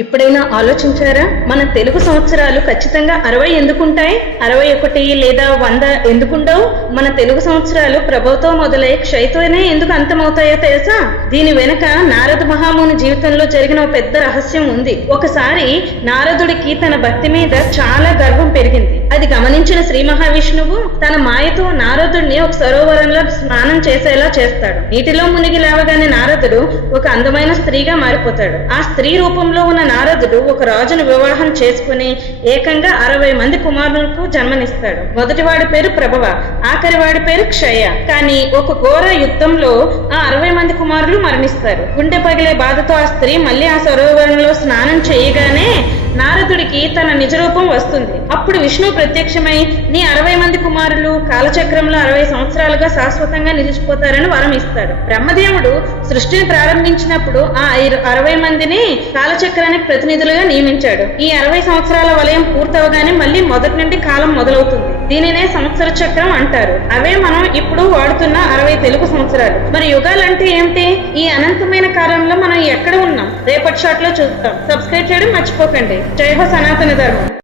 ఎప్పుడైనా ఆలోచించారా? మన తెలుగు సంవత్సరాలు ఖచ్చితంగా 60 ఎందుకుంటాయి? 61 లేదా 100 ఎందుకుండవు? మన తెలుగు సంవత్సరాలు ప్రభుతో మొదలై క్షయతోనే ఎందుకు అంతమవుతాయో తెలుసా? దీని వెనుక నారద మహాముని జీవితంలో జరిగిన ఒక పెద్ద రహస్యం ఉంది. ఒకసారి నారదుడికి తన భక్తి మీద చాలా గర్వం పెరిగింది. అది గమనించిన శ్రీ మహావిష్ణువు తన మాయతో నారదుడిని ఒక సరోవరంలో స్నానం చేసేలా చేస్తాడు. నీటిలో మునిగి లేవగానే నారదుడు ఒక అందమైన స్త్రీగా మారిపోతాడు. ఆ స్త్రీ రూపంలో ఉన్న నారదుడు ఒక రాజును వివాహం చేసుకుని ఏకంగా 60 మంది కుమారులకు జన్మనిస్తాడు. మొదటివాడి పేరు ప్రభవ, ఆఖరి వాడి పేరు క్షయ. కానీ ఒక ఘోర యుద్ధంలో ఆ 60 మంది కుమారులు మరణిస్తారు. గుండె పగిలే బాధతో ఆ స్త్రీ మళ్ళీ ఆ సరోవరంలో స్నానం చేయగానే నారదుడికి తన నిజ రూపం వస్తుంది. అప్పుడు విష్ణు ప్రత్యక్షమై నీ 60 మంది కుమారులు కాలచక్రంలో 60 సంవత్సరాలుగా శాశ్వతంగా నిలిచిపోతారని వరం ఇస్తాడు. బ్రహ్మదేవుడు సృష్టిని ప్రారంభించినప్పుడు ఆ 60 మందిని కాలచక్రానికి ప్రతినిధులుగా నియమించాడు. ఈ 60 సంవత్సరాల వలయం పూర్తవగానే మళ్ళీ మొదటి నుండి కాలం మొదలవుతుంది. దీనినే సంవత్సర చక్రం అంటారు. అవే మనం ఇప్పుడు వాడుతున్న 60 తెలుగు సంవత్సరాలు. మరి యుగాలంటే ఏమిటి? ఈ అనంతమైన కాలంలో మనం ఎక్కడ ఉన్నాం? రేపటి షాట్ లో చూద్దాం. సబ్స్క్రైబ్ చేయడం మర్చిపోకండి. జై హో సనాతన ధర్మం.